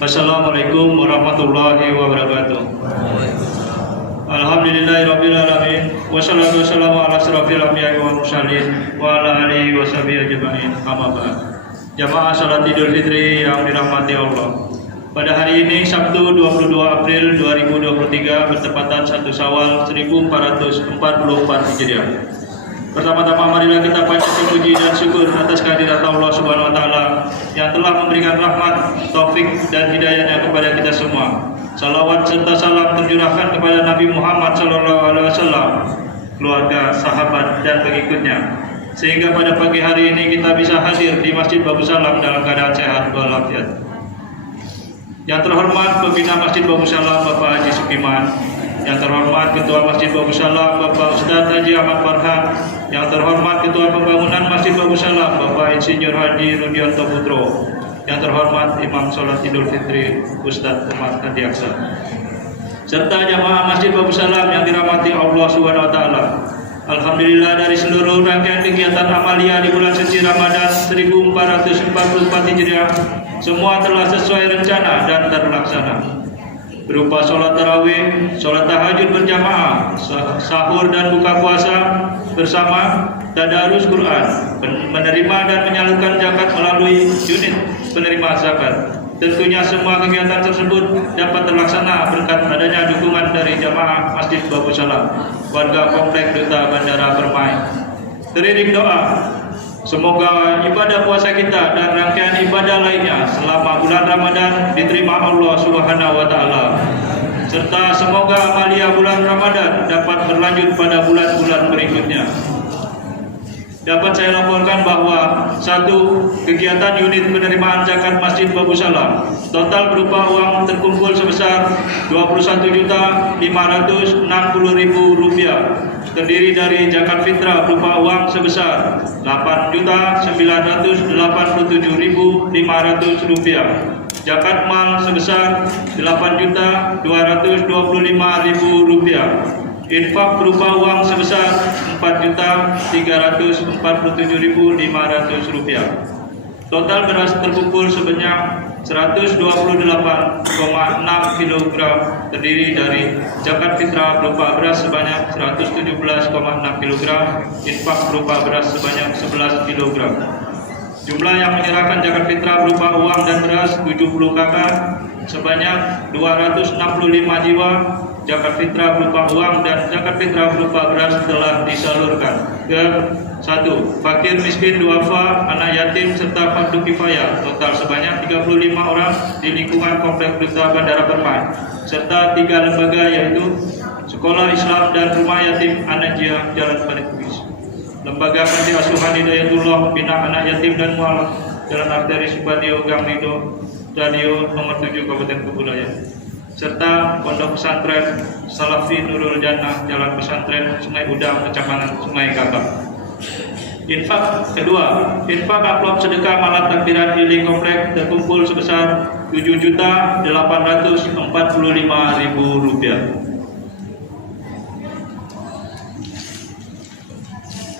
Assalamualaikum warahmatullahi wabarakatuh. Alhamdulillahirabbil alamin wassalatu wassalamu ala asyrofil anbiya'i wal mursalin wa ala alihi washabihi ajmain. Amma ba'd. Jamaah salat Idul Fitri yang dirahmati Allah. Pada hari ini Sabtu 22 April 2023 bertepatan 1 Syawal 1444 Hijriah. Pertama-tama marilah kita panjatkan puji dan syukur atas kehadirat Allah Subhanahu wa taala yang telah memberikan rahmat, taufik dan hidayahnya kepada kita semua. Salawat serta salam tercurahkan kepada Nabi Muhammad SAW, keluarga, sahabat dan pengikutnya. Sehingga pada pagi hari ini kita bisa hadir di Masjid Babu Salam dalam keadaan sehat walafiat. Yang terhormat Pembina Masjid Babu Salam Bapak Haji Sukiman, yang terhormat Ketua Masjid Babu Salam Bapak Ustadz Haji Ahmad Farhan, yang terhormat Ketua Pembangunan Masjid Babu Salam Bapak Insinyur Haji Rudianto Putro, yang terhormat Imam Sholat Idul Fitri Ustadz Umar Hadiaksa, serta jamaah Masjid Babu Salam yang dirahmati Allah Subhanahu wa taala. Alhamdulillah, dari seluruh rangkaian kegiatan amalia di bulan suci Ramadan 1444 Hijriah semua telah sesuai rencana dan terlaksana, berupa sholat tarawih, sholat tahajud berjamaah, sahur dan buka puasa bersama, tadarus Quran, menerima dan menyalurkan zakat melalui unit penerima zakat. Tentunya semua kegiatan tersebut dapat terlaksana berkat adanya dukungan dari jamaah Masjid Babu Salam, warga Komplek Duta Bandara Permai. Teriring doa, semoga ibadah puasa kita dan rangkaian ibadah lainnya selama bulan Ramadan diterima Allah Subhanahu wa taala, serta semoga amalia bulan Ramadan dapat berlanjut pada bulan-bulan berikutnya. Dapat saya laporkan bahwa satu, kegiatan unit penerimaan zakat Masjid Babu Salam total berupa uang terkumpul sebesar Rp21.560.000, terdiri dari zakat fitrah berupa uang sebesar Rp8.987.500, zakat mal sebesar Rp8.225.000, infak berupa uang sebesar Rp4.347.500. Total beras terkumpul sebanyak 128,6 kg, terdiri dari zakat fitrah berupa beras sebanyak 117,6 kg, infak berupa beras sebanyak 11 kg. Jumlah yang menyerahkan zakat fitrah berupa uang dan beras 70 kakak sebanyak 265 jiwa. Zakat fitrah berupa uang dan zakat fitrah berupa beras telah disalurkan ke 1. Fakir miskin duafa, anak yatim serta fardu kifayah total sebanyak 35 orang di lingkungan Komplek Duta Bandara Permai serta 3 lembaga yaitu Sekolah Islam dan Rumah Yatim An-Najiyah Jalan Balik Bugis, Lembaga Panti Asuhan Hidayatullah Bina Anak Yatim dan Mualaf Jalan Arteri Supadio Gang Rido Radio nomor 7 Kabupaten Kebudayaan, serta Pondok Pesantren Salafi Nurul Jannah Jalan Pesantren Sungai Udang Kecamatan Sungai Kakap. Infak kedua, infak amplop sedekah malam takbiran keliling komplek terkumpul sebesar Rp7.845.000.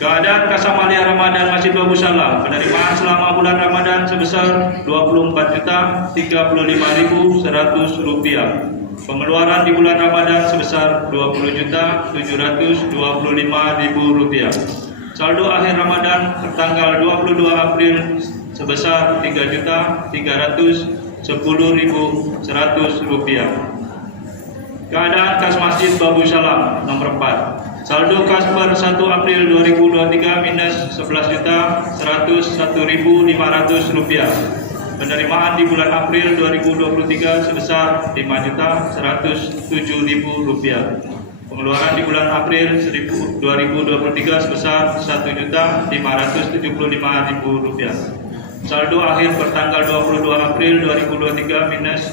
Keadaan Kasamalia Ramadan Masjid Babu Salam, penerimaan selama bulan Ramadan sebesar Rp24.035.100. Pengeluaran di bulan Ramadan sebesar Rp20.725.000. Saldo akhir Ramadan tertanggal 22 April sebesar Rp3.310.100. Keadaan kas Masjid Babu Salam nomor 4. Saldo kas per 1 April 2023 minus Rp11.001.500. Penerimaan di bulan April 2023 sebesar Rp5.107.000. Pengeluaran di bulan April 2023 sebesar Rp1.575.000. Saldo akhir pertanggal 22 April 2023 minus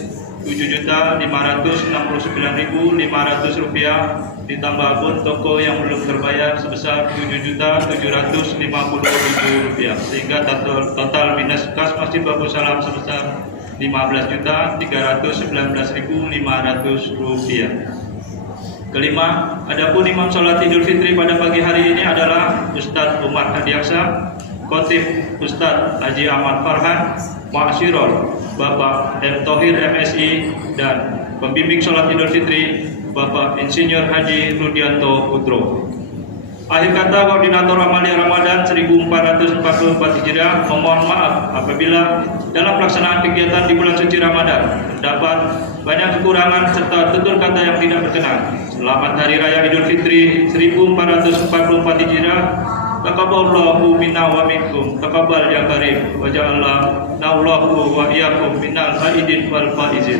Rp7.569.500 ditambah akun toko yang belum terbayar sebesar Rp7.750.000, sehingga total minus kas Masjid Babu Salam sebesar Rp15.319.500. Kelima, adapun imam sholat Idul Fitri pada pagi hari ini adalah Ustadz Umar Hadiaksa, Khotib Ustadz Haji Ahmad Farhan, Ma'asyiron Bapak M. Thohir MSI, dan pembimbing sholat Idul Fitri Bapak Insinyur Haji Rudianto Putro. Akhir kata, Koordinator Amalia Ramadan 1444 Hijriah memohon maaf apabila dalam pelaksanaan kegiatan di bulan suci Ramadan terdapat banyak kekurangan serta tutur kata yang tidak berkenan. Selamat Hari Raya Idul Fitri 1444 Hijriah. Taqabbalallahu minna wa minkum, taqabbal ya karim, wa ja'alna na'allahu wa iyyakum minal aidin wal faizin.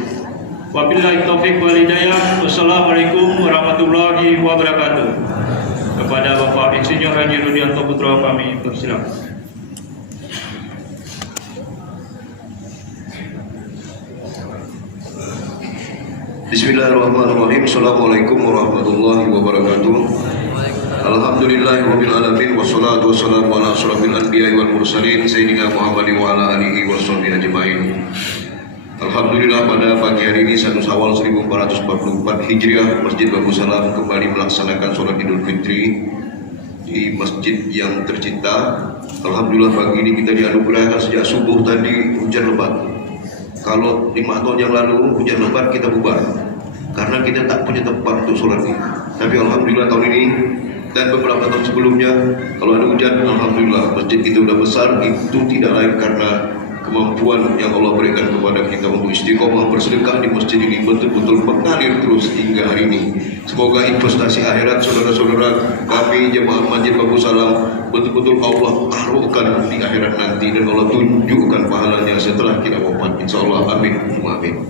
Wabillahi taufiq wal hidayah. Wassalamualaikum warahmatullahi wabarakatuh. Kepada Bapak Insinyur Haji Rudianto Putro kami persilakan. Bismillahirrahmanirrahim. Assalamualaikum warahmatullahi wabarakatuh. Alhamdulillahirabbil alamin wassalatu wassalamu ala asyrofil anbiya'i wal mursalin sayyidina Muhammadin wa ala alihi washabbihi ajmain. Alhamdulillah, pada pagi hari ini 1 Syawal 1444 Hijriah, Masjid Babu Salam kembali melaksanakan sholat Idul Fitri di masjid yang tercinta. Alhamdulillah, pagi ini kita dianugerahkan sejak subuh tadi hujan lebat. Kalau 5 tahun yang lalu hujan lebat kita bubar karena kita tak punya tempat untuk sholat ini. Tapi alhamdulillah tahun ini dan beberapa tahun sebelumnya kalau ada hujan, alhamdulillah masjid kita sudah besar. Itu tidak lain karena kemampuan yang Allah berikan kepada kita untuk istiqomah bersedekah di masjid ini betul-betul mengalir terus hingga hari ini. Semoga investasi akhirat saudara-saudara kami jemaah Masjid Babu Salam betul-betul Allah taruhkan di akhirat nanti dan Allah tunjukkan pahalanya setelah kita wafat, insyaallah. Amin. Amin.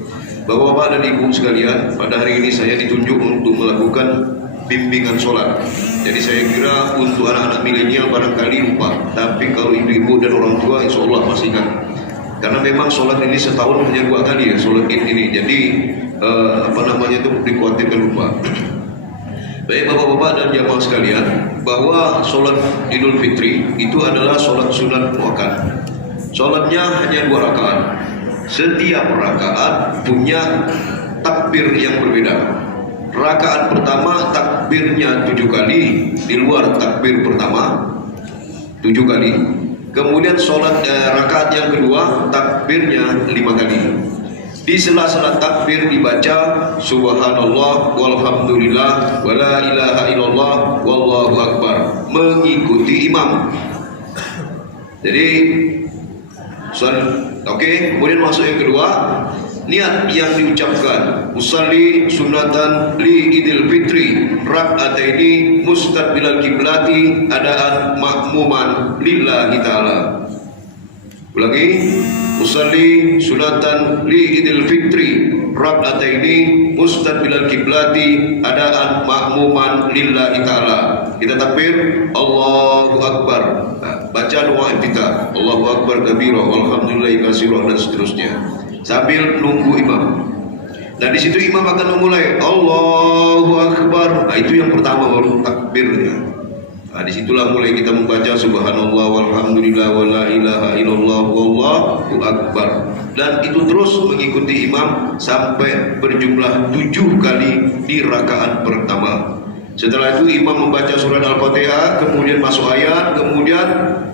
Bapak-bapak dan ibu sekalian, pada hari ini saya ditunjuk untuk melakukan bimbingan sholat. Jadi saya kira untuk anak-anak milenial barangkali lupa, tapi kalau ibu-ibu dan orang tua insya Allah masih ingat. Karena memang sholat ini setahun hanya 2 kali ya, sholat Id ini. Jadi itu dikhawatirkan lupa. Baik bapak-bapak dan jamaah sekalian, bahwa sholat Idul Fitri itu adalah sholat sunat muakkad. Sholatnya hanya 2 rakaat. Setiap rakaat punya takbir yang berbeda. Rakaat pertama takbirnya 7 kali, di luar takbir pertama 7 kali. Kemudian sholat rakaat yang kedua takbirnya 5 kali. Di sela-sela takbir dibaca subhanallah walhamdulillah wala ilaha illallah wallahu akbar, mengikuti imam. Jadi kemudian masuk yang kedua, niat yang diucapkan usalli sunatan li idil fitri rak'ataini mustaqbilal kiblati adaan makmuman lillahi ta'ala. Ulangi, usalli sunatan li idil fitri rak'ataini mustaqbilal kiblati adaan makmuman lillahi ta'ala. Kita takbir Allahu akbar, baca doa kita Allahu akbar kabira walhamdulillahi katsira dan seterusnya sambil nunggu imam. Dan di situ imam akan memulai Allahu akbar. Nah, itu yang pertama baru takbirnya. Nah, disitulah mulai kita membaca subhanallah walhamdulillah wala ilaha illallah wallahu akbar. Dan itu terus mengikuti imam sampai berjumlah 7 kali di rakaat pertama. Setelah itu imam membaca surat Al-Fatihah, kemudian masuk ayat, kemudian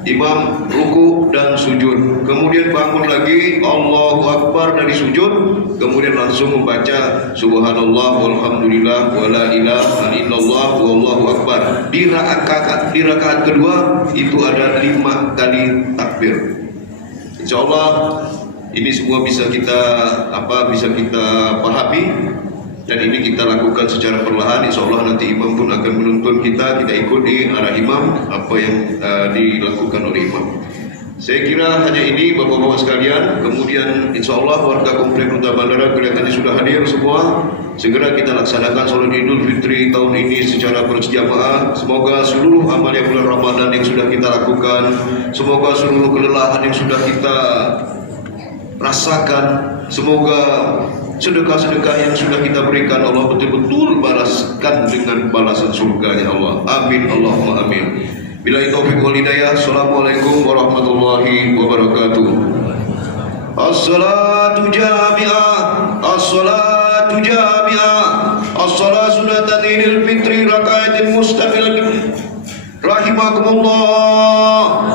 imam ruku dan sujud, kemudian bangun lagi Allahu Akbar dari sujud, kemudian langsung membaca subhanallah walhamdulillah wala ilaha illallah wallahu akbar. Di rakaat kedua itu ada 5 kali takbir. Insyaallah ini semua bisa kita pahami. Dan ini kita lakukan secara perlahan. Insya Allah nanti imam pun akan menuntun kita ikuti arah imam apa yang dilakukan oleh imam. Saya kira hanya ini bapak-bapak sekalian. Kemudian insya Allah warga Komplek Duta Bandara kelihatannya sudah hadir semua. Segera kita laksanakan sholat Idul Fitri tahun ini secara berjamaah. Semoga seluruh amal yang bulan Ramadan yang sudah kita lakukan, semoga seluruh kelelahan yang sudah kita rasakan, semoga sedekah-sedekah yang sudah kita berikan Allah betul-betul balaskan dengan balasan surga-Nya Allah. Amin Allahumma amin. Billahi taufiq wal hidayah. Assalamualaikum warahmatullahi wabarakatuh. As-salatu jami'ah, as-salatu jami'ah, as-salatu sunatan idul fitri raka'atin mustaqbil. Rahimakumullah.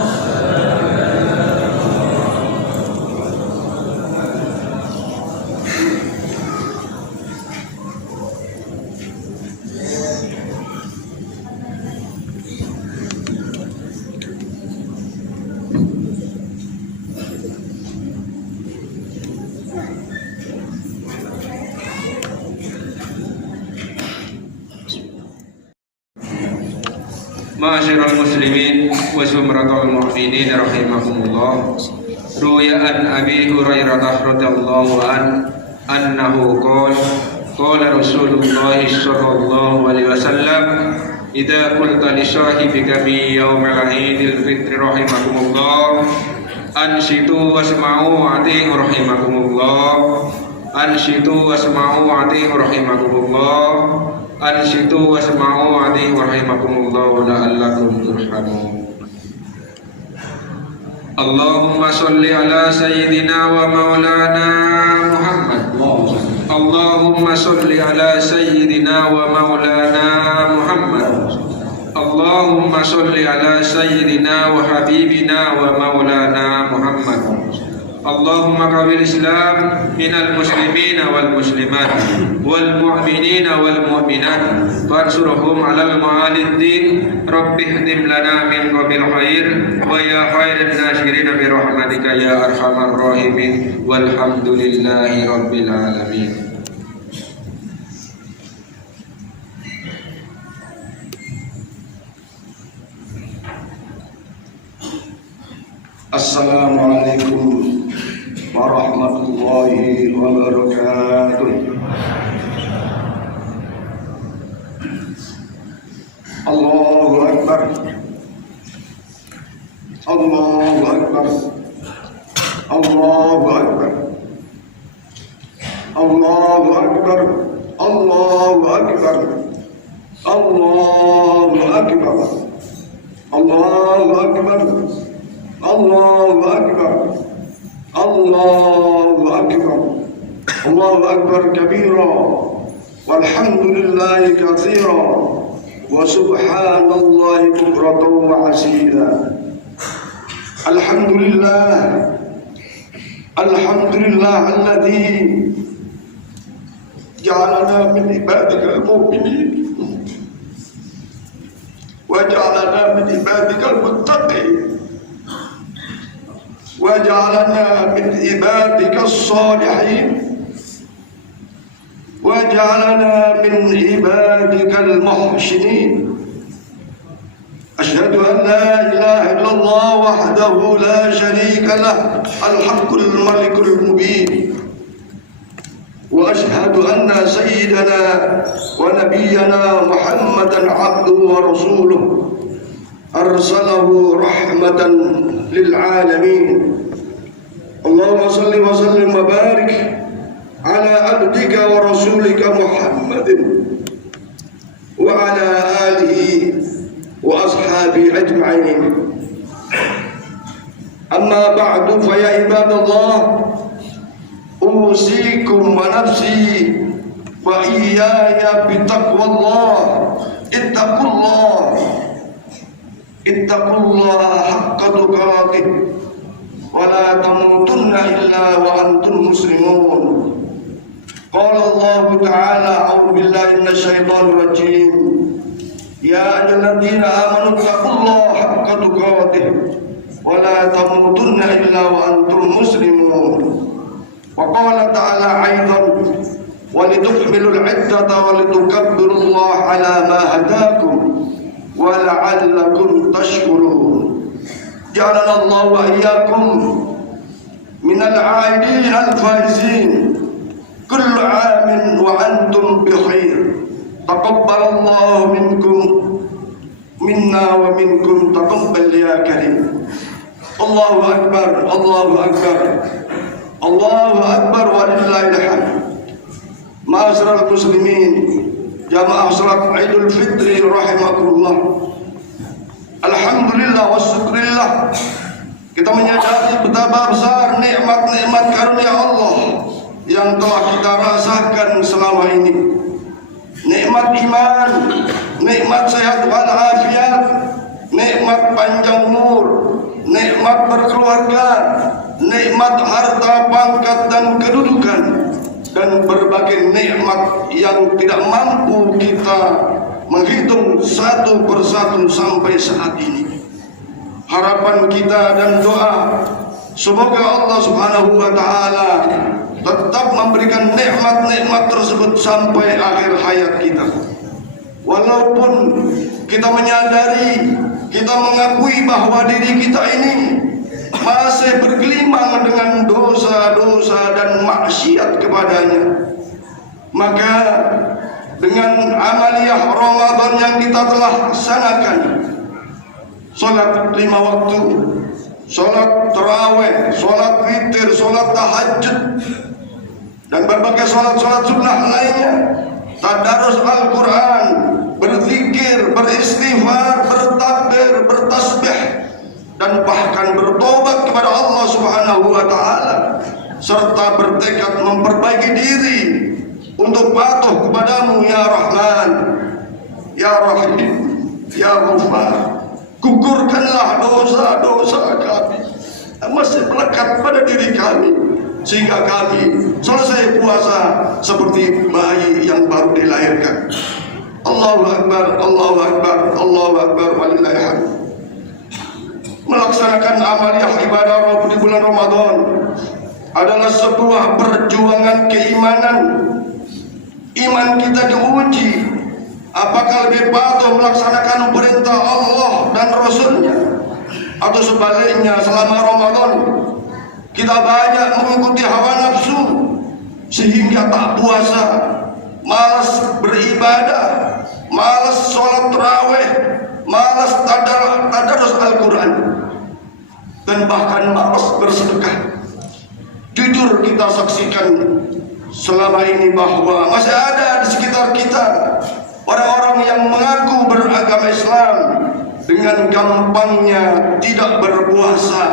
Ma'asyiral muslimin wa zumratul mu'minin rahimakumullah. Ruya an Abi Hurairah radhiyallahu anhu qala Rasulullah sallallahu alaihi wasallam idza qulta li sahibika bi yaumil 'idil fitri rahimakumullah ansitu wasma'u ati'u rahimakumullah ansitu wasma'u ati'u rahimakumullah ansitu wasma'u ati'u rahimakumullah la'allakum turhamun. Allahumma salli ala sayyidina wa maulana Muhammad. Allahumma salli ala sayyidina wa maulana Muhammad. Allahumma salli ala sayyidina wa habibina wa maulana Muhammad. Allahumma qawil Islam minal muslimina wal muslimat wal mu'minina wal mu'minat wansurhum alal ma'alid din rabbi hdim lana min qabil khair wa ya khairan nasirin bi rahmatika ya arhamar rahimin walhamdulillahi rabbil alamin. Assalamualaikum warahmatullahi wabarakatuh. Allahu Akbar. Allahu Akbar. Allahu Akbar. Allahu Akbar. Allahu Akbar. Allahu Akbar. Allahu Akbar. Allahu Akbar. Allahu Akbar. Allahu Akbar kabira. Walhamdulillahi katsira. Wa subhanallahi bukratan wa asila. Alhamdulillah. Alhamdulillah alladzi ja'alana min ibadikal mu'minin wa ja'alana min ibadikal muttaqin wa ja'alana min ibadikas salihin wa ja'alana min ibadikal muhsinin. Asyhadu an la ilaha illallah wahdahu la syarika lah al-haqqul malikul mubin. Wa asyhadu anna sayyidana wa nabiyyana Muhammadan abduhu wa rasuluh arsalahu rahmatan lil alamin. Allahumma salli wa sallim wa barik ala abdika wa rasulika Muhammadin wa ala alihi wa ashabi ajma'in. Amma ba'du fa ya ibadallah, usikum wa nafsi wa iyaya bitaqwallah. Ittaqullah haqqa tuqatih wa la tamutunna illa wa antum muslimun. Qala Allah ta'ala, a'udzu billahi minasy syaithanir rajim. Ya ayyuhalladzina amanu taqullaha haqqa tuqatih wa la tamutunna illa wa antum muslimun. Wa qala ta'ala aidan wa litukmilul 'iddata wa litukabbirullaha 'ala ma hadakum wa la'allakum tashkurun. Ja'alana Allah wa iyyakum minal 'aidin al-faizin. Kullu 'amin wa antum bi khair. Taqabbalallahu minkum minna wa minkum taqabbal ya karim. Allahu akbar, Allahu akbar, Allahu akbar walillahil hamd. Ma'asyiral muslimin, jamaah salat Idul Fitri rahimakumullah. Alhamdulillah wa syukurillah, kita menyadari betapa besar nikmat-nikmat karunia Allah yang telah kita rasakan selama ini. Nikmat iman, nikmat sehat walafiat, nikmat panjang umur, nikmat berkeluarga, nikmat harta, pangkat dan kedudukan, dan berbagai nikmat yang tidak mampu kita menghitung satu persatu sampai saat ini. Harapan kita dan doa, semoga Allah Subhanahu wa ta'ala tetap memberikan nikmat-nikmat tersebut sampai akhir hayat kita. Walaupun kita menyadari, kita mengakui bahwa diri kita ini masih bergelimang dengan dosa-dosa dan maksiat kepadanya, maka dengan amaliyah Ramadan yang kita telah laksanakan, salat 5 waktu, salat tarawih, salat witir, salat tahajud, dan berbagai salat-salat sunnah lainnya, tadarus Al-Quran, berzikir, beristighfar, bertakbir, bertasbih, dan bahkan bertobat kepada Allah Subhanahu wa ta'ala, serta bertekad memperbaiki diri untuk patuh kepadamu ya Rahman, ya Rahim, ya Ghafar. Gugurkanlah dosa-dosa kami yang masih melekat pada diri kami, sehingga kami selesai puasa seperti bayi yang baru dilahirkan. Allahu Akbar, Allahu Akbar, Allahu Akbar walillahil hamd. Melaksanakan amaliyah ibadah di bulan Ramadan adalah sebuah perjuangan keimanan. Iman kita diuji, apakah lebih patuh melaksanakan perintah Allah dan Rasulnya, atau sebaliknya selama Ramadan kita banyak mengikuti hawa nafsu sehingga tak puasa, malas beribadah, malas sholat tarawih, malas tadarus Al-Quran, dan bahkan malas bersedekah. Jujur kita saksikan selama ini bahwa masih ada di sekitar kita orang-orang yang mengaku beragama Islam dengan gampangnya tidak berpuasa,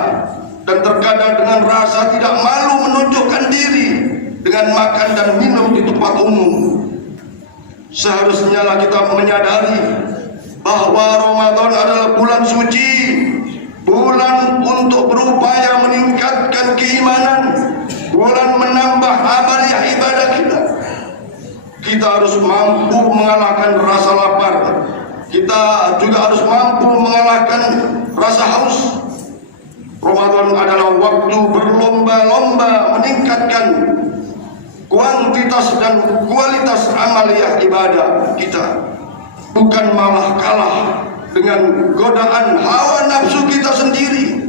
dan terkadang dengan rasa tidak malu menunjukkan diri dengan makan dan minum di tempat umum. Seharusnya lah kita menyadari bahwa Ramadan adalah bulan suci, bulan untuk berupaya meningkatkan keimanan, bulan menambah amaliyah ibadah kita. Kita harus mampu mengalahkan rasa lapar, kita juga harus mampu mengalahkan rasa haus. Ramadan adalah waktu berlomba-lomba meningkatkan kuantitas dan kualitas amaliyah ibadah kita, bukan malah kalah dengan godaan hawa nafsu kita sendiri,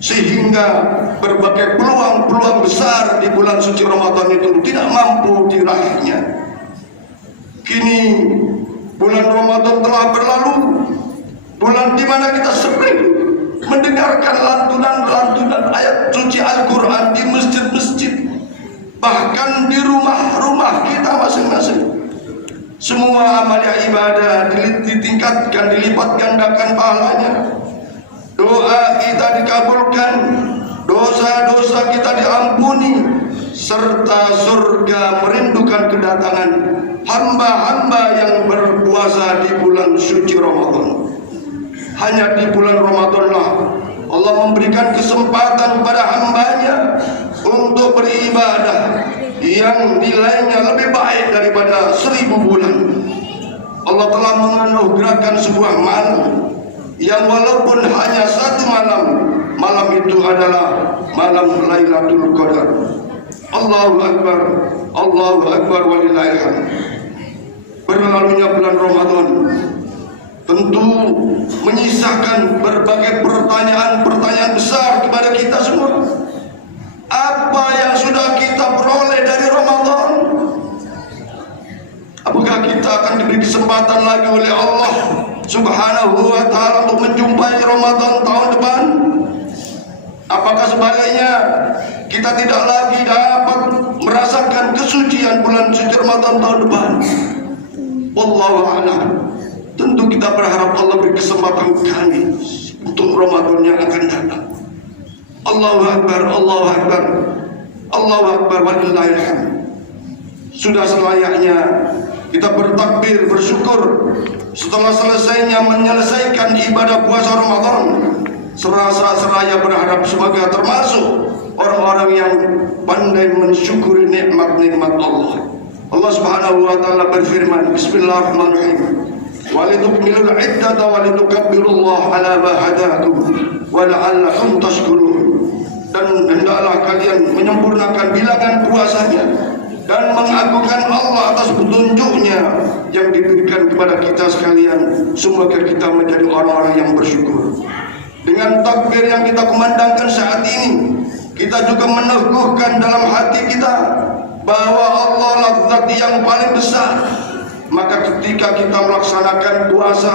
sehingga berbagai peluang-peluang besar di bulan suci Ramadan itu tidak mampu diraihnya. Kini bulan Ramadan telah berlalu, bulan di mana kita sering mendengarkan lantunan-lantunan ayat suci Al-Quran di masjid-masjid, bahkan di rumah-rumah kita masing-masing. Semua amaliyah ibadah ditingkatkan, dilipat gandakan pahalanya. Doa kita dikabulkan, dosa-dosa kita diampuni, serta surga merindukan kedatangan hamba-hamba yang berpuasa di bulan suci Ramadan. Hanya di bulan Ramadanlah Allah memberikan kesempatan kepada hambanya untuk beribadah yang nilainya lebih baik daripada 1000 bulan. Allah telah menganugerahkan sebuah malam yang walaupun hanya 1 malam, malam itu adalah malam Lailatul Qadar. Allahu Akbar, Allahu Akbar walillahil hamd. Berlalunya bulan Ramadan tentu menyisakan berbagai pertanyaan-pertanyaan besar kepada kita semua. Apa yang sudah kita peroleh dari Ramadan? Apakah kita akan diberi kesempatan lagi oleh Allah Subhanahu wa ta'ala untuk menjumpai Ramadan tahun depan? Apakah sebaliknya kita tidak lagi dapat merasakan kesucian bulan suci Ramadan tahun depan? Wallahu a'lam. Tentu kita berharap Allah beri kesempatan kami untuk Ramadan yang akan datang. Allahu Akbar, Allahu Akbar, Allahu Akbar walillahil hamd. Sudah selayaknya kita bertakbir, bersyukur setelah menyelesaikan ibadah puasa Ramadan. Seraya berharap semoga termasuk orang-orang yang pandai mensyukuri nikmat-nikmat Allah. Allah Subhanahu wa taala berfirman, Bismillahirrahmanirrahim. Walitukmilul iddata walitukabbirullaha ala ma hadakum wa la'allakum tashkurun. Dan hendaklah kalian menyempurnakan bilangan puasanya dan mengagungkan Allah atas petunjuknya yang diberikan kepada kita sekalian. Semoga kita menjadi orang-orang yang bersyukur. Dengan takbir yang kita kumandangkan saat ini, kita juga meneguhkan dalam hati kita bahwa Allah lah zat yang paling besar. Maka ketika kita melaksanakan puasa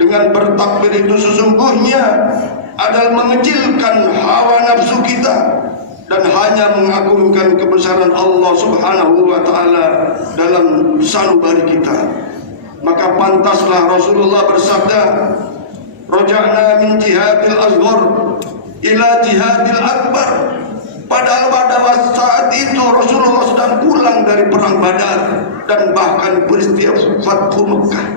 dengan bertakbir itu sesungguhnya adalah mengecilkan hawa nafsu kita dan hanya mengagungkan kebesaran Allah Subhanahu wa ta'ala dalam sanubari kita. Maka pantaslah Rasulullah bersabda, Raja'na min jihadil asghar ila jihadil akbar. Padahal pada saat itu Rasulullah sedang pulang dari perang Badar dan bahkan peristiwa Fathu Mekah.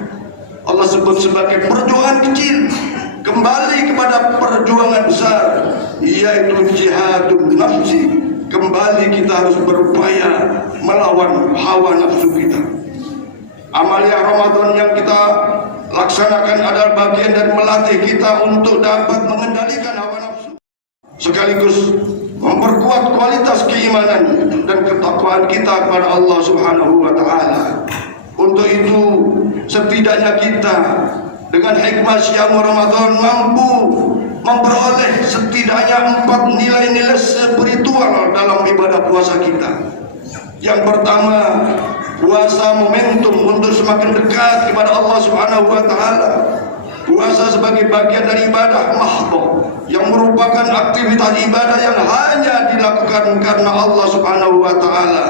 Allah sebut sebagai perjuangan kecil kembali kepada perjuangan besar, yaitu jihadun nafsi. Kembali kita harus berupaya melawan hawa nafsu kita. Amaliyah Ramadan yang kita laksanakan adalah bagian dari melatih kita untuk dapat mengendalikan hawa nafsu, sekaligus memperkuat kualitas keimanan dan ketakwaan kita kepada Allah Subhanahu wa ta'ala. Untuk itu setidaknya kita dengan hikmah Syam Ramadan mampu memperoleh setidaknya 4 nilai-nilai spiritual dalam ibadah puasa kita. Yang pertama, Puasa momentum untuk semakin dekat kepada Allah Subhanahu wa taala. Puasa sebagai bagian dari ibadah mahdhah yang merupakan aktivitas ibadah yang hanya dilakukan karena Allah Subhanahu wa taala.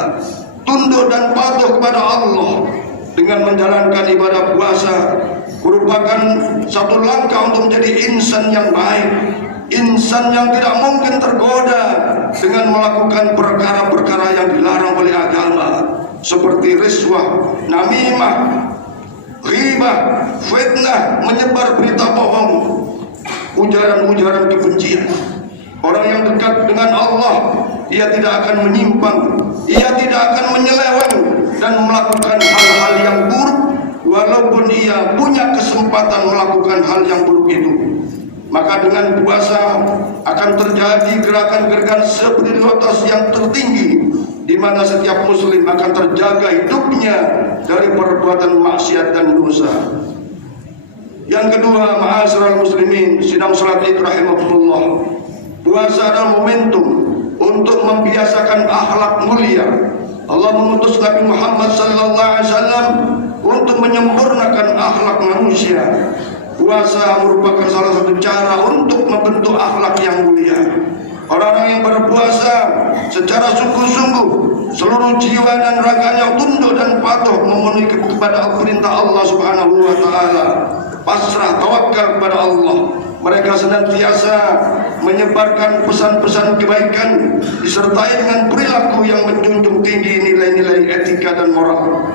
Tunduk dan patuh kepada Allah dengan menjalankan ibadah puasa merupakan satu langkah untuk menjadi insan yang baik, insan yang tidak mungkin tergoda dengan melakukan perkara-perkara yang dilarang oleh agama seperti riswah, namimah, ghibah, fitnah, menyebar berita bohong, ujaran-ujaran kebencian. Orang yang dekat dengan Allah, ia tidak akan menyimpang, ia tidak akan menyeleweng dan melakukan hal-hal yang buruk walaupun ia punya kesempatan melakukan hal yang buruk itu. Maka dengan puasa akan terjadi gerakan-gerakan spiritualitas yang tertinggi, di mana setiap muslim akan terjaga hidupnya dari perbuatan maksiat dan dosa. Yang kedua, ma'asyiral muslimin, sidang salat Id rahimakumullah. Puasa adalah momentum untuk membiasakan akhlak mulia. Allah mengutus Nabi Muhammad sallallahu alaihi wasallam untuk menyempurnakan akhlak manusia. Puasa merupakan salah satu cara untuk membentuk akhlak yang mulia. Orang-orang yang berpuasa secara sungguh-sungguh, seluruh jiwa dan raganya tunduk dan patuh memenuhi kepada perintah Allah Subhanahu wa taala. Pasrah tawakal kepada Allah. Mereka senantiasa menyebarkan pesan-pesan kebaikan disertai dengan perilaku yang menjunjung tinggi nilai-nilai etika dan moral.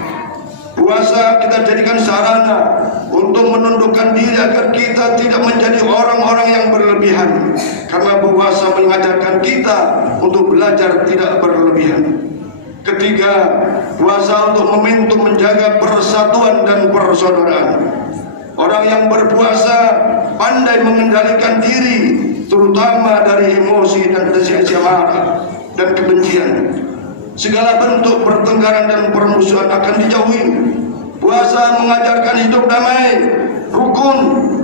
Puasa kita jadikan sarana untuk menundukkan diri agar kita tidak menjadi orang-orang yang berlebihan, karena puasa mengajarkan kita untuk belajar tidak berlebihan. Ketiga, puasa untuk momentum menjaga persatuan dan persaudaraan. Orang yang berpuasa pandai mengendalikan diri, terutama dari emosi dan rasa marah dan kebencian. Segala bentuk pertengkaran dan permusuhan akan dijauhi. Puasa mengajarkan hidup damai, rukun,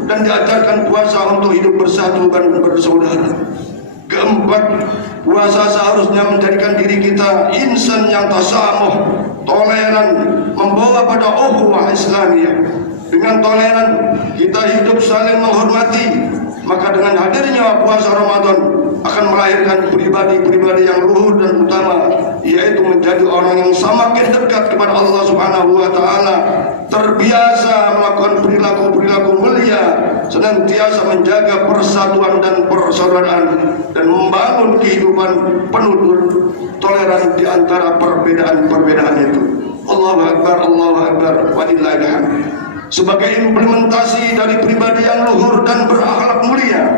dan diajarkan puasa untuk hidup bersatu dan bersaudara. Keempat, puasa seharusnya menjadikan diri kita insan yang tasamuh, toleran, membawa pada ukhuwah Islamiyah. Dengan toleran kita hidup saling menghormati. Maka dengan hadirnya puasa Ramadan akan melahirkan pribadi-pribadi yang luhur dan utama, yaitu menjadi orang yang semakin dekat kepada Allah Subhanahu wa taala, terbiasa melakukan perilaku-perilaku mulia, senantiasa menjaga persatuan dan persaudaraan, dan membangun kehidupan penuh toleran di antara perbedaan-perbedaan itu. Allahu Akbar, Allahu Akbar, walillahil hamd. Sebagai implementasi dari pribadi yang luhur dan berakhlak mulia,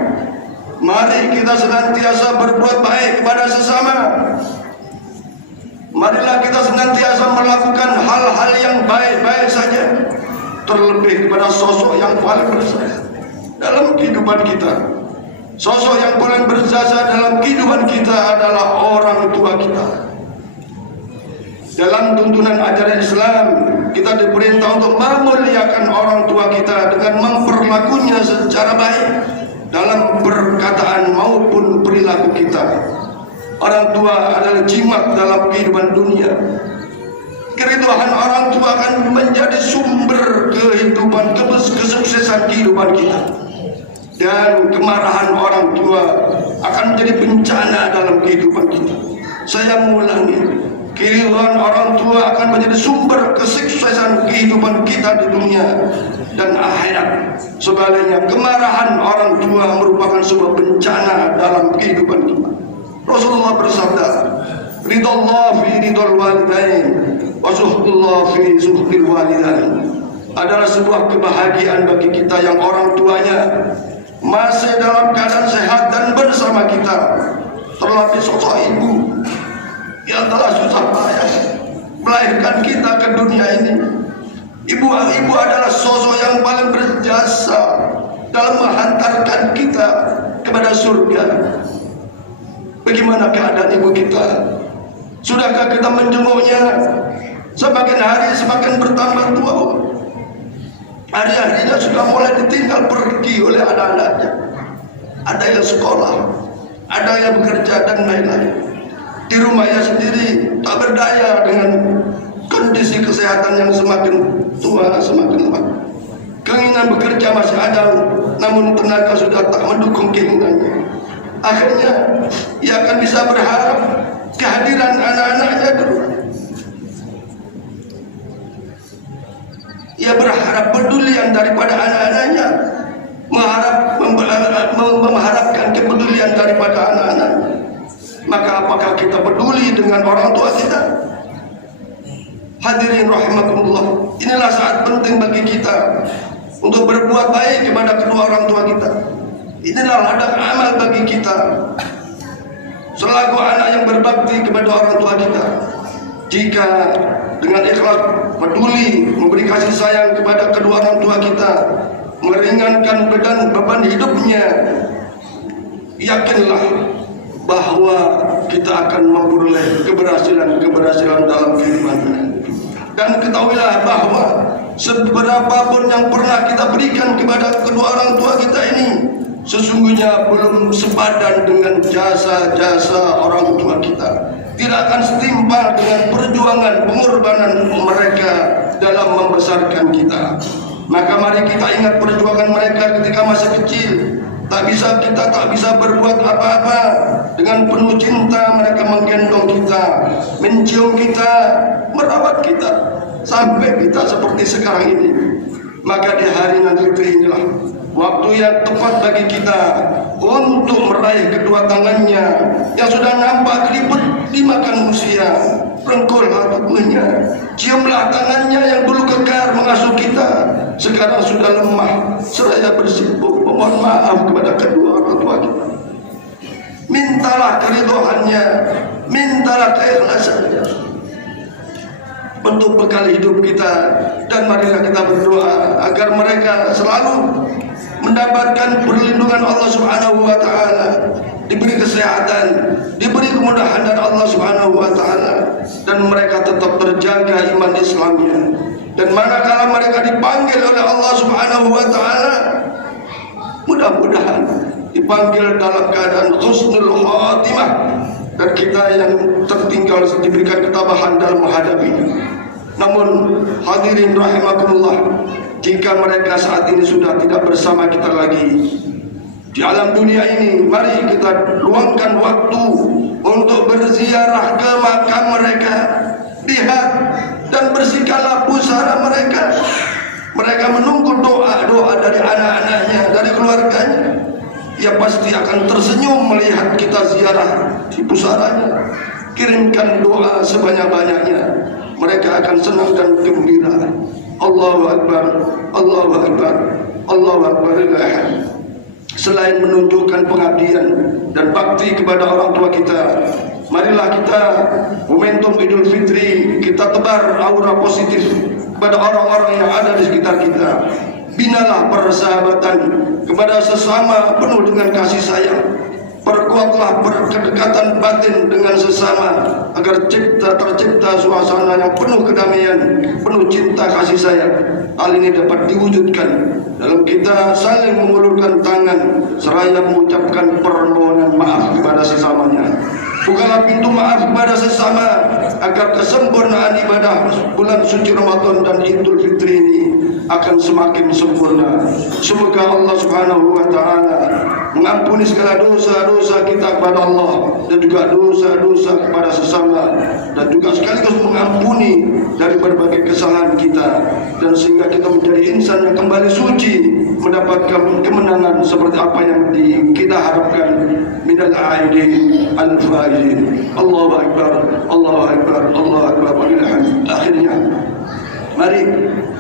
mari kita senantiasa berbuat baik kepada sesama. Marilah kita senantiasa melakukan hal-hal yang baik-baik saja, terlebih kepada sosok yang paling berjasa dalam kehidupan kita. Sosok yang paling berjasa dalam kehidupan kita adalah orang tua kita. Dalam tuntunan ajaran Islam, kita diperintah untuk memuliakan orang tua kita dengan memperlakunya secara baik dalam perkataan maupun perilaku kita. Orang tua adalah jimat dalam kehidupan dunia. Keriduan orang tua akan menjadi sumber kehidupan, kesuksesan kehidupan kita. Dan kemarahan orang tua akan menjadi bencana dalam kehidupan kita. Saya mengulangi, keriduan orang tua akan menjadi sumber kesuksesan kehidupan kita di dunia dan akhirat. Sebaliknya, kemarahan orang tua merupakan sebuah bencana dalam kehidupan kita. Rasulullah bersabda, ridallah fi ridal walidain wa suhdullah fi suhdil walidain. Adalah sebuah kebahagiaan bagi kita yang orang tuanya masih dalam keadaan sehat dan bersama kita. Terlebih sosok ibu yang telah susah payah melahirkan kita ke dunia ini. Ibu adalah sosok yang paling berjasa dalam menghantarkan kita kepada surga. Bagaimana keadaan ibu kita? Sudahkah kita menjenguknya? Semakin hari semakin bertambah tua. Hari-harinya sudah mulai ditinggal pergi oleh anak-anaknya. Ada yang sekolah, ada yang bekerja dan lain-lain. Di rumahnya sendiri tak berdaya dengan kondisi kesehatan yang semakin tua, semakin lemah. Keinginan bekerja masih ada, namun tenaga sudah tak mendukung keinginannya. Akhirnya ia akan bisa berharap kehadiran anak-anaknya dulu. Ia berharap pedulian daripada anak-anaknya, mengharapkan kepedulian daripada anak-anaknya. Maka apakah kita peduli dengan orang tua kita? Hadirin rahimakumullah, inilah saat penting bagi kita untuk berbuat baik kepada kedua orang tua kita. Inilah ladang amal bagi kita selaku anak yang berbakti kepada orang tua kita. Jika dengan ikhlas peduli memberi kasih sayang kepada kedua orang tua kita, meringankan beban hidupnya, yakinlah bahwa kita akan memperoleh keberhasilan dalam kehidupan. Dan ketahuilah bahwa seberapapun yang pernah kita berikan kepada kedua orang tua kita ini, sesungguhnya belum sepadan dengan jasa-jasa orang tua kita. Tidak akan setimpal dengan perjuangan pengorbanan mereka dalam membesarkan kita. Maka mari kita ingat perjuangan mereka ketika masih kecil. Kita tak bisa berbuat apa-apa. Dengan penuh cinta mereka menggendong kita, mencium kita, merawat kita sampai kita seperti sekarang ini. Maka di hari Idul Fitri inilah waktu yang tepat bagi kita untuk meraih kedua tangannya yang sudah nampak keriput dimakan usia. Rengkullah tubuhnya, ciumlah tangannya yang dulu kekar mengasuh kita, sekarang sudah lemah. Seraya bersimpuh memohon maaf kepada kedua orang tua kita. Mintalah keridhoannya, mintalah keikhlasannya untuk bekal hidup kita. Dan marilah kita berdoa agar mereka selalu mendapatkan perlindungan Allah Subhanahu wa taala, diberi kesehatan, diberi kemudahan dari Allah Subhanahu wa taala, dan mereka tetap terjaga iman Islamnya. Dan manakala mereka dipanggil oleh Allah Subhanahu wa taala, mudah-mudahan dipanggil dalam keadaan husnul khatimah, dan kita yang tertinggal diberikan ketabahan dalam menghadapi. Namun hadirin rahimakumullah, jika mereka saat ini sudah tidak bersama kita lagi di alam dunia ini, mari kita luangkan waktu untuk berziarah ke makam mereka. Lihat dan bersihkanlah pusara mereka. Mereka menunggu doa-doa dari anak-anaknya, dari keluarganya. Ia pasti akan tersenyum melihat kita ziarah di pusaranya. Kirimkan doa sebanyak-banyaknya, mereka akan senang dan gembira. Allahu Akbar, Allahu Akbar, Allahu Akbar. Selain menunjukkan pengabdian dan bakti kepada orang tua kita, marilah kita momentum Idul Fitri kita tebar aura positif kepada orang-orang yang ada di sekitar kita. Binalah persahabatan kepada sesama penuh dengan kasih sayang. Perkuatlah kedekatan batin dengan sesama agar tercipta suasana yang penuh kedamaian, penuh cinta kasih sayang. Hal ini dapat diwujudkan dalam kita saling mengulurkan tangan seraya mengucapkan permohonan maaf kepada sesamanya. Bukalah pintu maaf kepada sesama agar kesempurnaan ibadah bulan suci Ramadan dan Idul Fitri ini akan semakin sempurna. Semoga Allah Subhanahu wa taala mengampuni segala dosa-dosa kita kepada Allah dan juga dosa-dosa kepada sesama, dan juga sekaligus mengampuni dari berbagai kesalahan kita, dan sehingga kita menjadi insan yang kembali suci, mendapatkan kemenangan seperti apa yang kita harapkan minal aidin al-faizin. Allahu Akbar, Allahu Akbar, Allahu Akbar. Akhirnya mari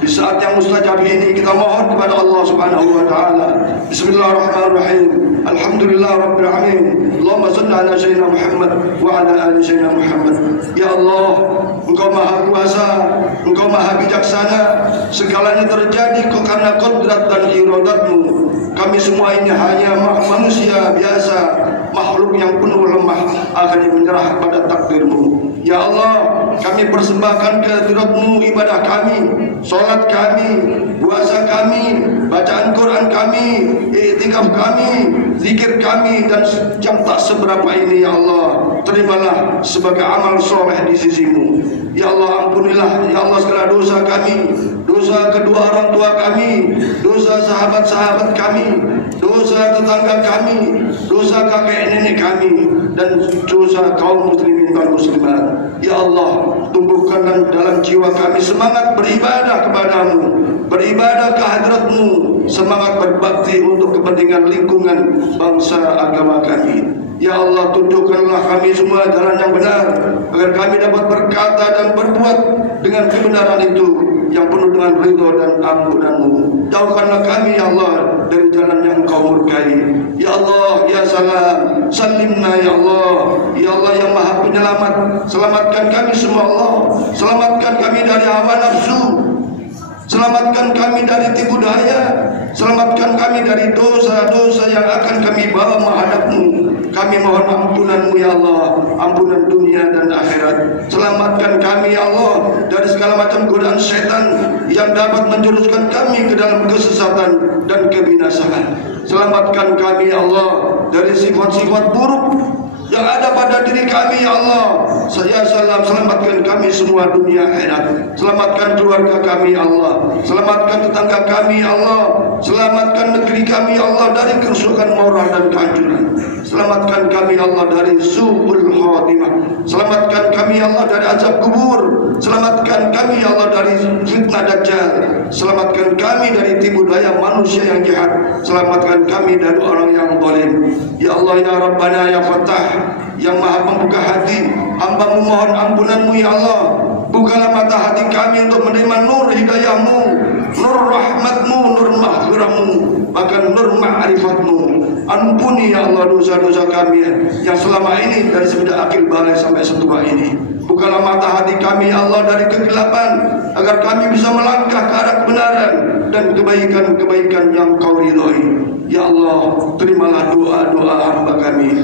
di saat yang mustajab ini kita mohon kepada Allah Subhanahu wa taala. Bismillahirrahmanirrahim. Alhamdulillah rabbil alamin. Allahumma shalli ala sayyidina Muhammad wa ala ali sayyidina Muhammad. Ya Allah, Engkau Maha Kuasa, Engkau Maha Bijaksana. Segalanya terjadi karena kodrat dan iradat-Mu. Kami semua ini hanya manusia biasa, makhluk yang penuh lemah, akhirnya menyerah pada takdir-Mu. Ya Allah, kami persembahkan ke hadirat-Mu ibadah kami, solat kami, puasa kami, bacaan Quran kami, iktikaf kami, zikir kami, dan yang tak seberapa ini ya Allah, terimalah sebagai amal soleh di sisi-Mu. Ya Allah, ampunilah ya Allah segala dosa kami, dosa kedua orang tua kami, dosa sahabat-sahabat kami, dosa tetangga kami, dosa kakek nenek kami, dan dosa kaum muslimin dan muslimat. Ya Allah, tumbuhkan dalam jiwa kami semangat beribadah kepadamu, beribadah ke hadirat-Mu, semangat berbakti untuk kepentingan lingkungan bangsa agama kami. Ya Allah, tunjukkanlah kami semua jalan yang benar, agar kami dapat berkata dan berbuat dengan kebenaran itu yang penuh dengan ridho dan ampunan-Mu. Jauhkanlah kami ya Allah dari jalan yang Engkau murkai. Ya Allah, ya salam, salimna ya Allah. Ya Allah yang Maha Penyelamat, selamatkan kami semua Allah. Selamatkan kami dari hawa nafsu, selamatkan kami dari tipu daya, selamatkan kami dari dosa-dosa yang akan kami bawa menghadap-Mu. Kami mohon ampunan-Mu ya Allah, ampunan dunia dan akhirat. Selamatkan kami ya Allah dari segala macam godaan setan yang dapat menjuruskan kami ke dalam kesesatan dan kebinasaan. Selamatkan kami ya Allah dari sifat-sifat buruk yang ada pada diri kami ya Allah. Ya salam, selamatkan kami semua dunia akhirat. Selamatkan keluarga kami ya Allah, selamatkan tetangga kami ya Allah, selamatkan negeri kami ya Allah dari kerusakan moral dan kehancuran. Selamatkan kami ya Allah dari su'ul khatimah. Selamatkan kami ya Allah dari azab kubur. Selamatkan kami ya Allah dari fitnah dajjal. Selamatkan kami dari tipu daya manusia yang jahat. Selamatkan kami dari orang yang zalim. Ya Allah ya Rabbana ya Fattah, yang Maha Pembuka hati, hamba-Mu mohon ampunan-Mu ya Allah. Bukalah mata hati kami untuk menerima nur hidayah-Mu, nur rahmat-Mu, nur maghfirah-Mu, bahkan nur ma'rifat-Mu. Ampuni ya Allah dosa-dosa kami yang selama ini dari semenjak akil balai sampai setua ini. Bukalah mata hati kami ya Allah dari kegelapan, agar kami bisa melangkah ke arah kebenaran dan kebaikan-kebaikan yang Kau ridhoi. Ya Allah, terimalah doa-doa hamba kami.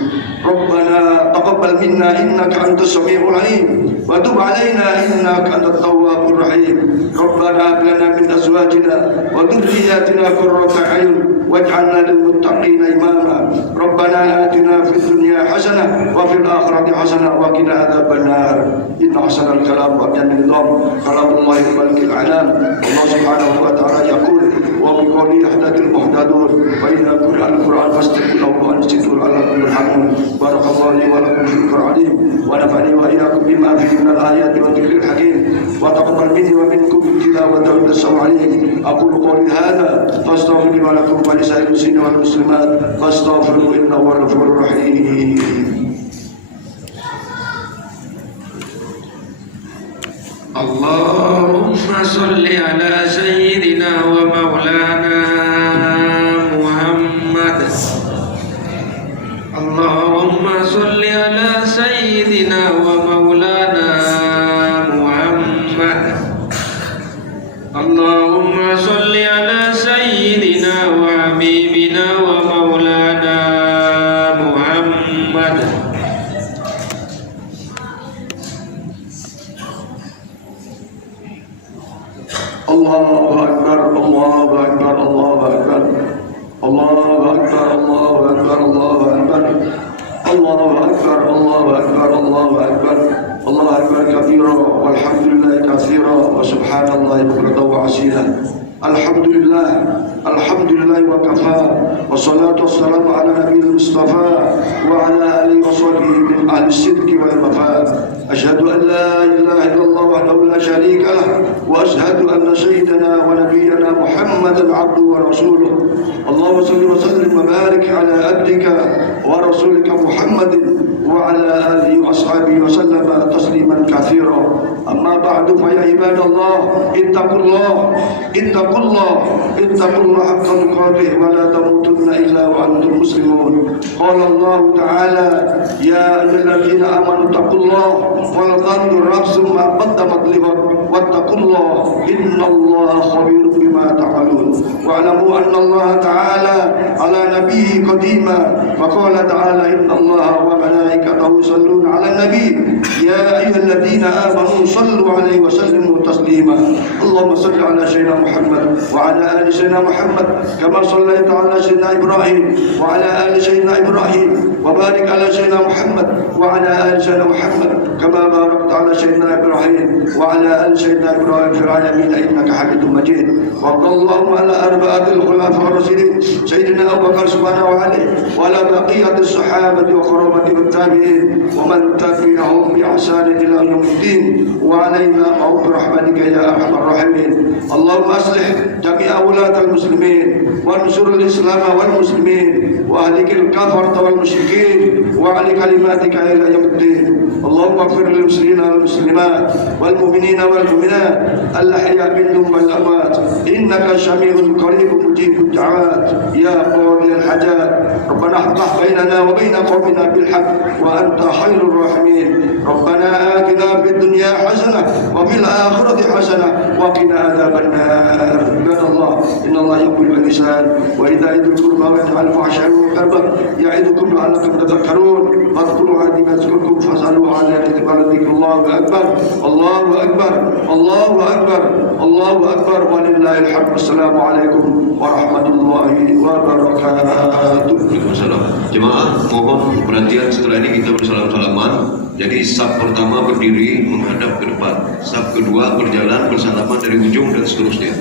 Rabbana taqabbal minna innaka antas samiul alim wa tub alaina innaka antat tawwabur rahim. Rabbana hab lana min azwajina wa dhurriyyatina qurrata a'yun waj'alna lil muttaqina imama. Rabbana atina fid dunya hasanah wa fil akhirati hasanah wa qina adzabannar. Inna hasanal kalam wa jamil nizam kalamullahi balikil alam. Allah subhanahu wa ta'ala yaqul wa biqawli ahdathil muhtadun wa idza quri'a al-Qur'an fastami'u lahu wa ansitu la'allakum turhamun. Barakallahu li wa lakum fil Qur'anim wa nafa'ani wa iyyakum bima fihi minal ayati wa dhikril hakim wa taqabbal minni wa minkum tilawatahu bis-sawa'in. Aqulu qawli hadha fastaghfiru wa lakum wa lisa'il muslimin wal muslimat fastaghfiruhu innahu huwal ghafurur rahim. Allahumma salli ala sayyidina wa maulana Muhammad. Allahumma salli ala sayyidina wa maulana Muhammad. Allahumma salli ala sayyidina wa habibina wa maulana Muhammad. Allahu Akbar, Allahu Akbar, Allahu Akbar, Allahu Akbar, Allahu Akbar, Allahu Akbar, Allahu Akbar, Allahu Akbar, Allahu Akbar, Allahu Akbar kabira, walhamdulillah katsira, wa subhanallahi bukratan wa asila. Alhamdulillah, alhamdulillah wa kafa, wassalatu wassalamu ala nabiyil mustafa wa ala alihi wa sahbihi min ahli sidqi wal wafa. Asyhadu an la ilaha illallah wahdahu la syarika lah, wa asyhadu anna sayyidana wa nabiyyana Muhammadan abduhu wa rasuluh. Allahumma salli wa sallim wa barik ala abdika wa rasulika Muhammadin wa ala alihi wa ashabihi wa sallama tasliman katsira. Amma ba'du, fa ya ibadallah ittaqullah ittaqullah haqqa tuqatih wa la tamutunna illa wa antum muslimun. Qala Allah ta'ala ya ayyuhalladzina amanu taqullaha wal tanzur nafsum ma qaddamat lighad wattaqullaha innallaha khabirun bima ta'malun. Wa'lamu anna Allah ta'ala ala nabiyyi qadima wa qala ta'ala innallaha wa malaikatahu وملائكته يصلون على النبي يا أيها الذين آمنوا صلوا عليه وسلموا تسليما اللهم صل على سيدنا محمد وعلى آل سيدنا محمد كما صليت على سيدنا إبراهيم وعلى آل سيدنا إبراهيم وبارك على سيدنا محمد وعلى آل سيدنا محمد كما باركت على سيدنا إبراهيم وعلى آل سيدنا إبراهيم في العالمين إنك حميد مجيد وارض اللهم على أربعة الخلفاء الراشدين سيدنا أبو بكر سبحانه وعليه وعلى بقية الصحابة وقرابة والتابعين ومن تبعهم بإحسان إلى يوم الدين وعلينا معهم برحمتك يا أرحم الراحمين اللهم أصلح جميع ولاة المسلمين وانصر الإسلام والمسلمين وأهلك الكفرة والمشركين وعلى كلماتك إلى يوم الدين اللهم اغفر للمسلمين والمسلمات والمؤمنين والمؤمنات الأحياء منهم والأموات إنك سميع قريب مجيب الدعوات يا قاضي الحاجات ربنا افتح بيننا وبين قومنا بالحق وأنت خير الراحمين ربنا آتنا في الدنيا حسنة وفي الآخرة حسنة وقنا عذاب النار عباد الله إن الله يقول باللسان وإذا يذكركم وينهى عن الفحشاء والمنكر يعظكم لعلكم تذكرون فاذكروا هذه يذكركم فاسألوا على ذكر الله أكبر الله أكبر الله أكبر الله أكبر ولله الحمد والسلام عليكم ورحمة الله وبركاته. Waalaikumsalam. Jemaah mohon perhatian, setelah ini kita bersalam-salaman. Jadi saf pertama berdiri menghadap ke depan, saf kedua berjalan bersalaman dari ujung dan seterusnya.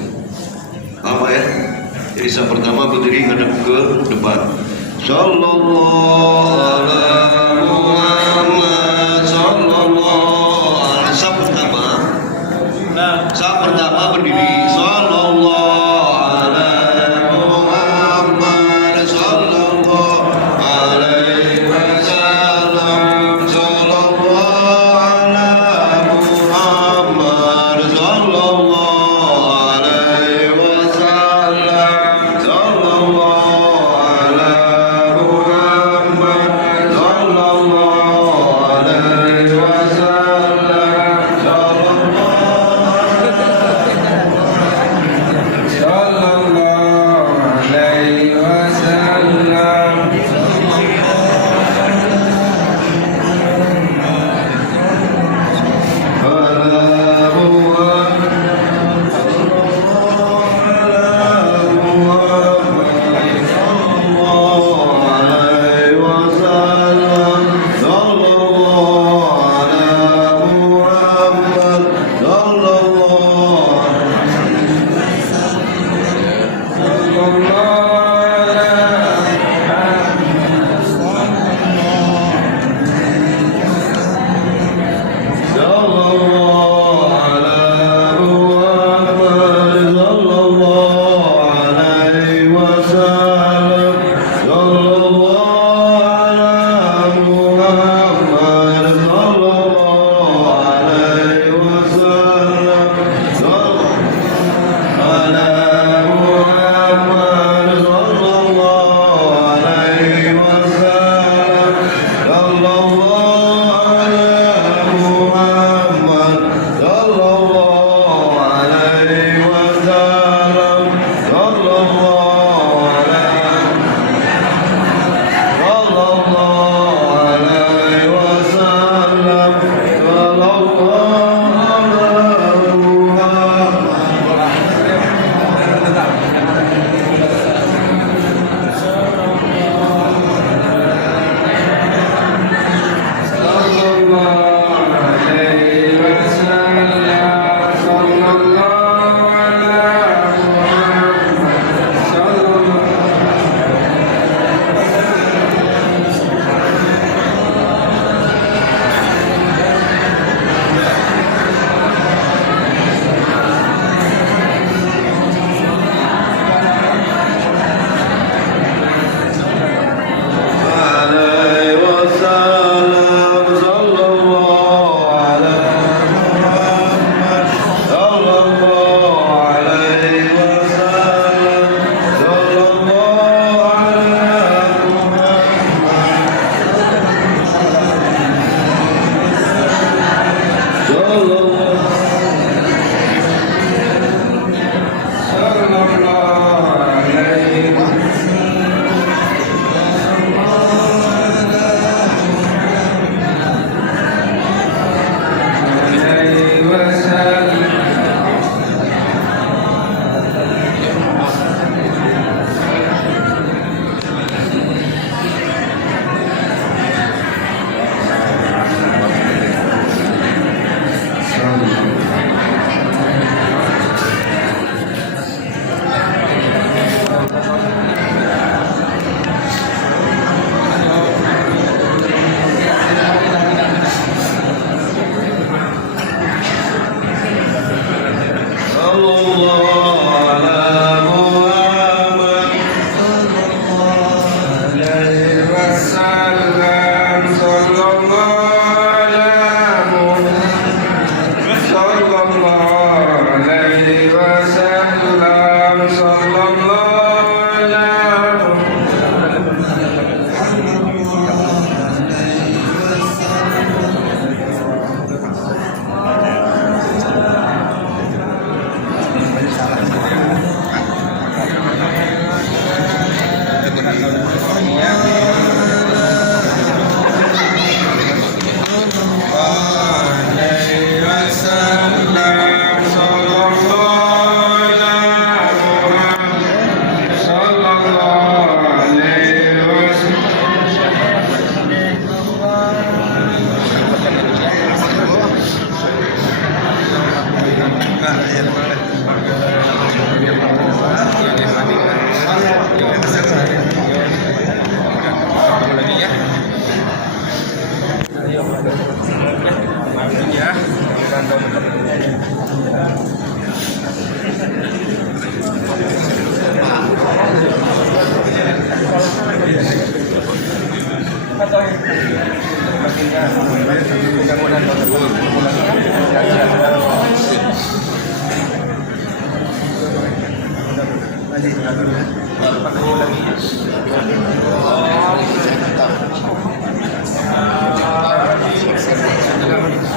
Paham ya? Jadi saf pertama berdiri menghadap ke depan. Sallallahu alaihi Muhammad sallallahu alaihi. Saf pertama berdiri. Sallallahu alaihi Muhammad sallallahu alaihi wasallam. Sallallahu alaihi Muhammad sallallahu alaihi wasallam. Sallallahu alaihi Muhammad sallallahu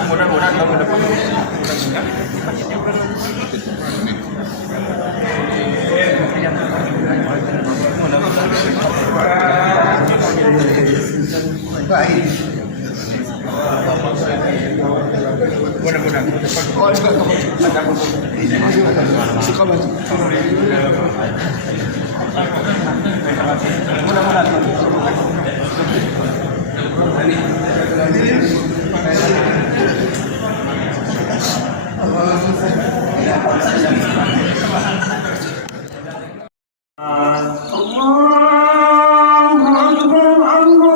Mudah-mudahan tahun depan. Allahu Akbar,